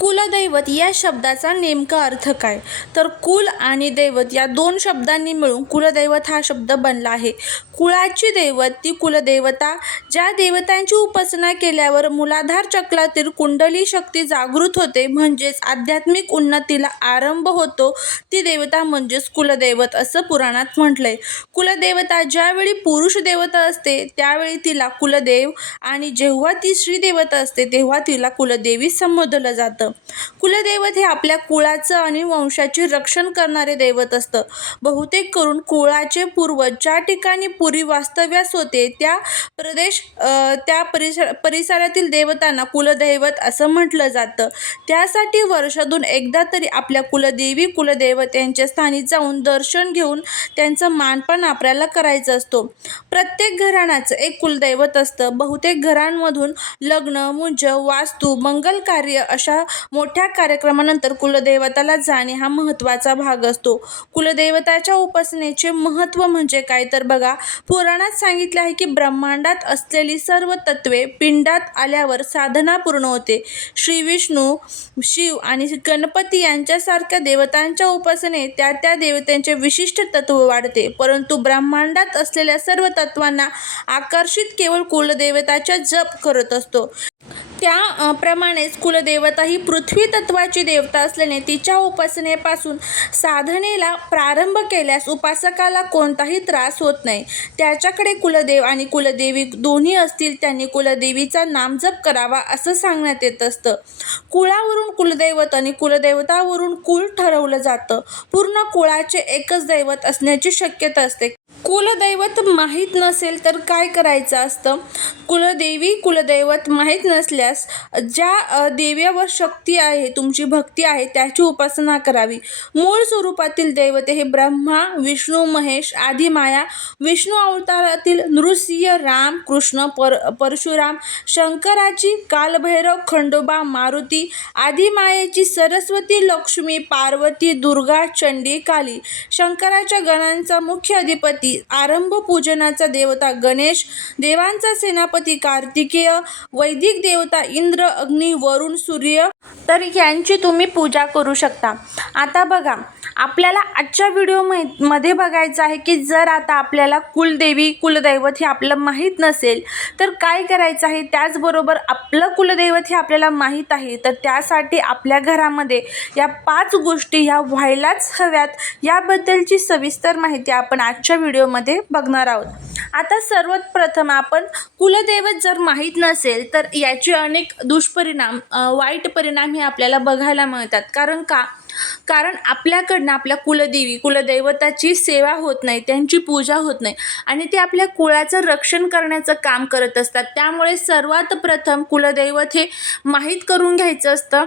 कुलदैवत या शब्दाचा नेमका अर्थ काय? तर कुल आणि दैवत या दोन शब्दांनी मिळून कुलदैवत हा शब्द बनला आहे. कुळाची दैवत ती कुलदेवता ज्या देवतांची उपासना केल्यावर मुलाधार चक्रातील कुंडली शक्ती जागृत होते म्हणजेच आध्यात्मिक उन्नतीला आरंभ होतो ती देवता म्हणजेच कुलदैवत असं पुराणात म्हटलंय. कुलदेवता ज्यावेळी पुरुष देवता असते त्यावेळी तिला कुलदेव आणि जेव्हा ती श्रीदेवता असते तेव्हा तिला कुलदेवी संबोधलं जातं. कुलदैवत हे आपल्या कुळाचं आणि वंशाचे रक्षण करणारे दैवत असतं. बहुतेक करून कुळाचे पूर्वज ज्या ठिकाणी पूर्वी वास्तव्यास होते त्या प्रदेश त्या परिसर परिसरातील देवतांना कुलदैवत असं म्हटलं जातं. त्यासाठी वर्षातून एकदा तरी आपल्या कुलदेवी कुलदैवत यांच्या स्थानी जाऊन दर्शन घेऊन त्यांचं मानपान आपल्याला करायचं असतो. प्रत्येक घराण्याचं एक कुलदैवत असतं. बहुतेक घरांमधून लग्न मुंज वास्तू मंगल कार्य अशा मोठ्या कार्यक्रमानंतर कुलदैवताला जाणे हा महत्त्वाचा भाग असतो. कुलदैवताच्या उपासनेचे महत्त्व म्हणजे काय तर बघा पुराणात सांगितले आहे की ब्रह्मांडात असलेली सर्व तत्वे पिंडात आल्यावर साधना पूर्ण होते. श्री विष्णू शिव आणि गणपती यांच्यासारख्या देवतांच्या उपासनेत त्या त्या देवतांचे विशिष्ट तत्व वाढते. परंतु ब्रह्मांडात असलेल्या सर्व तत्वांना आकर्षित केवळ कुलदेवताच्या जप करत असतो. त्या प्रमाणेच कुलदेवता ही पृथ्वी तत्वाची देवता असल्याने तिच्या उपासनेपासून साधनेला प्रारंभ केल्यास उपासकाला कोणताही त्रास होत नाही. त्याच्याकडे कुलदेव आणि कुलदेवी दोन्ही असतील त्यांनी कुलदेवीचा नामजप करावा असं सांगण्यात येत असतं. कुळावरून कुलदैवत आणि कुलदैवतावरून कुल ठरवलं जातं. पूर्ण कुळाचे एकच दैवत असण्याची शक्यता असते. कुलदैवत माहीत नसेल तर काय करायचं असतं? कुलदेवी कुलदैवत माहीत नसल्यास ज्या देव्यावर शक्ती आहे तुमची भक्ती आहे त्याची उपासना करावी. मूळ स्वरूपातील दैवते हे ब्रह्मा विष्णू महेश आदी माया. विष्णू अवतारातील नृसिंह राम कृष्ण पर परशुराम शंकराची कालभैरव खंडोबा मारुती आदी मायेची सरस्वती लक्ष्मी पार्वती दुर्गा चंडी काली. शंकराच्या गणांचा मुख्य अधिपती आरंभ पूजनाचा देवता गणेश देवांचा सेनापती कार्तिकेय वैदिक देवता इंद्र अग्नी वरुण सूर्य. तर यांची तुम्ही पूजा करू शकता. आता बघा आपल्याला आजच्या व्हिडिओमध्ये बघायचं आहे की जर आता आपल्याला कुलदेवी कुलदैवत हे आपलं माहीत नसेल तर काय करायचं आहे? त्याचबरोबर आपलं कुलदैवत हे आपल्याला माहीत आहे. तर त्यासाठी आपल्या घरामध्ये या पाच गोष्टी ह्या व्हायलाच हव्यात. याबद्दलची सविस्तर माहिती आपण आजच्या व्हिडिओ व्हिडिओमध्ये बघणार आहोत. आता सर्वात प्रथम आपण कुलदैवत जर माहीत नसेल तर याचे अनेक दुष्परिणाम वाईट परिणाम हे आपल्याला बघायला मिळतात. कारण का? कारण आपल्याकडनं आपल्या कुलदेवी कुलदैवताची सेवा होत नाही त्यांची पूजा होत नाही आणि ते आपल्या कुळाचं रक्षण करण्याचं काम करत असतात. त्यामुळे सर्वात प्रथम कुलदैवत हे माहीत करून घ्यायचं असतं.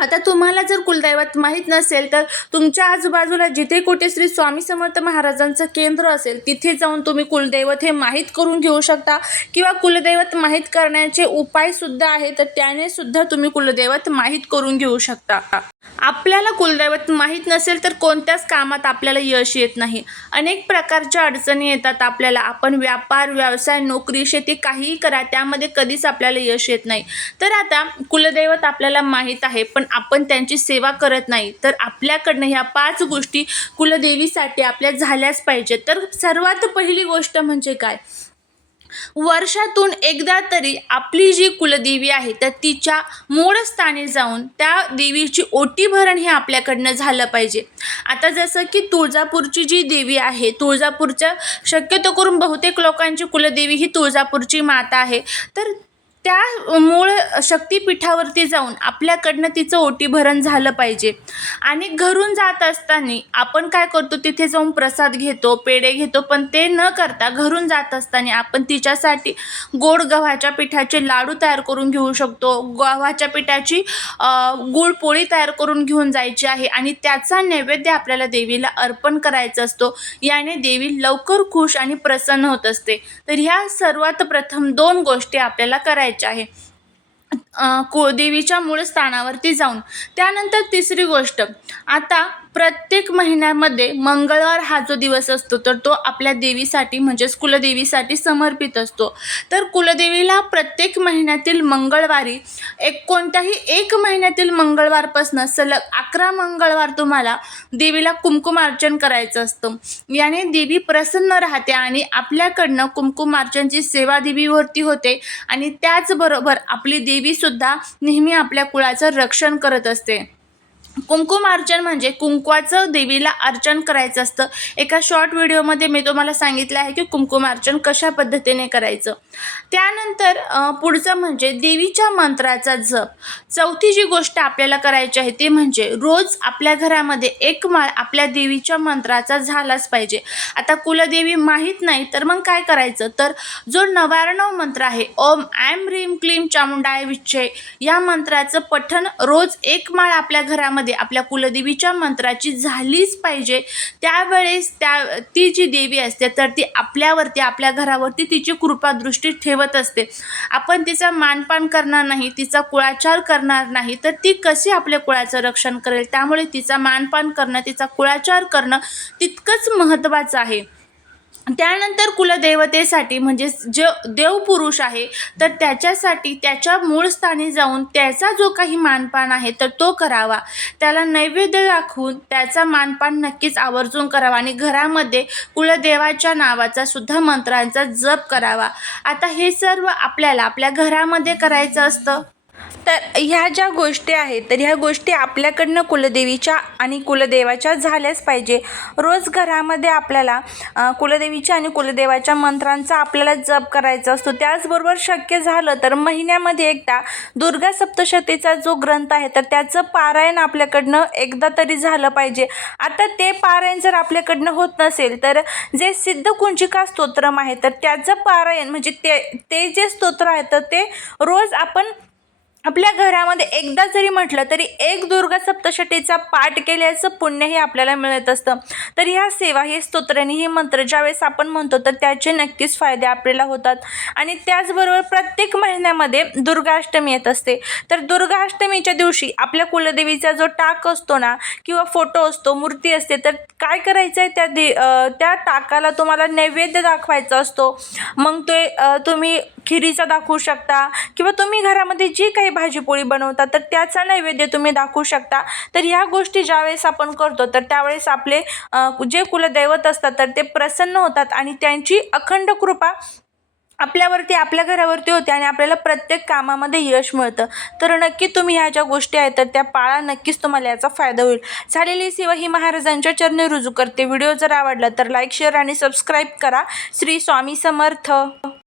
आता तुम्हाला जर कुलदैवत माहीत नसेल तर तुमच्या आजूबाजूला जिथे कुठे श्री स्वामी समर्थ महाराजांचं केंद्र असेल तिथे जाऊन तुम्ही कुलदैवत हे माहीत करून घेऊ शकता. किंवा कुलदैवत माहीत करण्याचे उपायसुद्धा आहे तर त्याने सुद्धा तुम्ही कुलदैवत माहीत करून घेऊ शकता. आपल्याला कुलदैवत माहीत नसेल तर कोणत्याच कामात आपल्याला यश येत नाही. अनेक प्रकारच्या अडचणी येतात आपल्याला. आपण व्यापार व्यवसाय नोकरी शेती काहीही करा त्यामध्ये कधीच आपल्याला यश येत नाही. तर आता कुलदैवत आपल्याला माहीत आहे पण आपण त्यांची सेवा करत नाही. तर आपल्याकडनं ह्या पाच गोष्टी कुलदेवीसाठी आपल्या झाल्याच पाहिजेत. तर सर्वात पहिली गोष्ट म्हणजे काय? वर्षातून एकदा तरी आपली जी कुलदेवी आहे तर तिच्या मूळ स्थानी जाऊन त्या देवीची ओटी भरण हे आपल्याकडनं झालं पाहिजे. आता जसं की तुळजापूरची जी देवी आहे तुळजापूरच्या शक्यतो करून बहुतेक लोकांची कुलदेवी ही तुळजापूरची माता आहे. तर त्या मूळ शक्तिपीठावरती जाऊन आपल्याकडनं तिचं ओटीभरण झालं पाहिजे. आणि घरून जात असताना आपण काय करतो तिथे जाऊन प्रसाद घेतो पेढे घेतो पण ते न करता घरून जात असताना आपण तिच्यासाठी गोड गव्हाच्या पिठाचे लाडू तयार करून घेऊ शकतो. गव्हाच्या पिठाची गुळपोळी गुळ पोळी तयार करून घेऊन जायची आहे आणि त्याचा नैवेद्य आपल्याला देवीला अर्पण करायचा असतो. याने देवी लवकर खुश आणि प्रसन्न होत असते. तर ह्या सर्वात प्रथम दोन गोष्टी आपल्याला करायच्या आहे. कुळदेवीच्या मूळ स्थानावरती जाऊन. त्यानंतर तिसरी गोष्ट. आता प्रत्येक महिन्यामध्ये मंगळवार हा जो दिवस असतो तर तो आपल्या देवीसाठी म्हणजेच कुलदेवीसाठी समर्पित असतो. तर कुलदेवीला प्रत्येक महिन्यातील मंगळवारी एक कोणत्याही एक महिन्यातील मंगळवारपासून सलग अकरा मंगळवार तुम्हाला देवीला कुमकुमार्चन करायचं असतं. याने देवी प्रसन्न राहते आणि आपल्याकडनं कुमकुमार्चनची सेवा देवीवरती होते आणि त्याचबरोबर आपली देवीसुद्धा नेहमी आपल्या कुळाचं रक्षण करत असते. कुंकुमार्चन म्हणजे कुंकवाचं देवीला अर्चन करायचं असतं. एका शॉर्ट व्हिडिओमध्ये मी तुम्हाला सांगितलं आहे की कुंकुमार्चन कशा पद्धतीने करायचं. त्यानंतर पुढचं म्हणजे देवीच्या मंत्राचा जप. चौथी जी गोष्ट आपल्याला करायची आहे ती म्हणजे रोज आपल्या घरामध्ये एक माळ आपल्या देवीच्या मंत्राचा झालाच पाहिजे. आता कुलदेवी माहीत नाही तर मग काय करायचं? तर जो नवारणव मंत्र आहे ओम ॲम रीम क्लीम चामुंडाय विच्छे या मंत्राचं पठण रोज एक माळ आपल्या घरामध्ये आपल्या कुलदेवीच्या मंत्राची झालीच पाहिजे. त्यावेळेस त्या ती जी देवी असते तर ती आपल्यावरती आपल्या घरावरती तिची कृपादृष्टी ठेवत असते. आपण तिचा मानपान करणार नाही तिचा कुळाचार करणार नाही तर ती कशी आपल्या कुळाचं रक्षण करेल? त्यामुळे तिचा मानपान करणं तिचा कुळाचार करणं तितकंच महत्त्वाचं आहे. त्यानंतर कुलदेवतेसाठी म्हणजेच जो देवपुरुष आहे तर त्याच्यासाठी त्याच्या मूळ स्थानी जाऊन त्याचा जो काही मानपान आहे तर तो करावा. त्याला नैवेद्य दाखवून त्याचा मानपान नक्कीच आवर्जून करावा आणि घरामध्ये कुलदेवाच्या नावाचा सुद्धा मंत्रांचा जप करावा. आता हे सर्व आपल्याला आपल्या घरामध्ये करायचं असतं. तर ह्या ज्या गोष्टी आहेत तर ह्या गोष्टी आपल्याकडनं कुलदेवीच्या आणि कुलदेवाच्या झाल्याच पाहिजे. रोज घरामध्ये आपल्याला कुलदेवीच्या आणि कुलदेवाच्या मंत्रांचा आपल्याला जप करायचा असतो. त्याचबरोबर शक्य झालं तर महिन्यामध्ये एकदा दुर्गा सप्तशतीचा जो ग्रंथ आहे तर त्याचं पारायण आपल्याकडनं एकदा तरी झालं पाहिजे. आता ते पारायण जर आपल्याकडनं होत नसेल तर जे सिद्ध कुंजिका स्तोत्रम आहे तर त्याचं पारायण म्हणजे ते ते जे स्तोत्र आहे तर ते रोज आपण आपल्या घरामध्ये एकदा जरी म्हटलं तरी एक दुर्गा सप्तशतीचा पाठ केल्याचं पुण्यही आपल्याला मिळत असतं. तर ह्या सेवा हे स्तोत्राने हे मंत्र ज्यावेळेस आपण म्हणतो तर त्याचे नक्कीच फायदे आपल्याला होतात. आणि त्याचबरोबर प्रत्येक महिन्यामध्ये दुर्गाष्टमी येत असते. तर दुर्गाष्टमीच्या दिवशी आपल्या कुलदेवीचा जो टाक असतो ना किंवा फोटो असतो मूर्ती असते तर काय करायचं आहे त्या दे त्या टाकाला तुम्हाला नैवेद्य दाखवायचा असतो. मग ते तुम्ही खिरीचा दाखवू शकता किंवा तुम्ही घरामध्ये जी काही भाजीपोळी बनवता तर त्याचा नैवेद्य तुम्ही दाखवू शकता. तर ह्या गोष्टी ज्यावेळेस आपण करतो तर त्यावेळेस आपले जे कुलदैवत असतात तर ते प्रसन्न होतात आणि त्यांची अखंड कृपा आपल्यावरती आपल्या घरावरती होते आणि आपल्याला प्रत्येक कामामध्ये यश मिळतं. तर नक्की तुम्ही ह्या ज्या गोष्टी आहेत तर त्या पाळा नक्कीच तुम्हाला याचा फायदा होईल. झालेली सेवा ही महाराजांच्या चरणी रुजू करते. व्हिडिओ जर आवडला तर लाईक शेअर आणि सबस्क्राईब करा. श्री स्वामी समर्थ.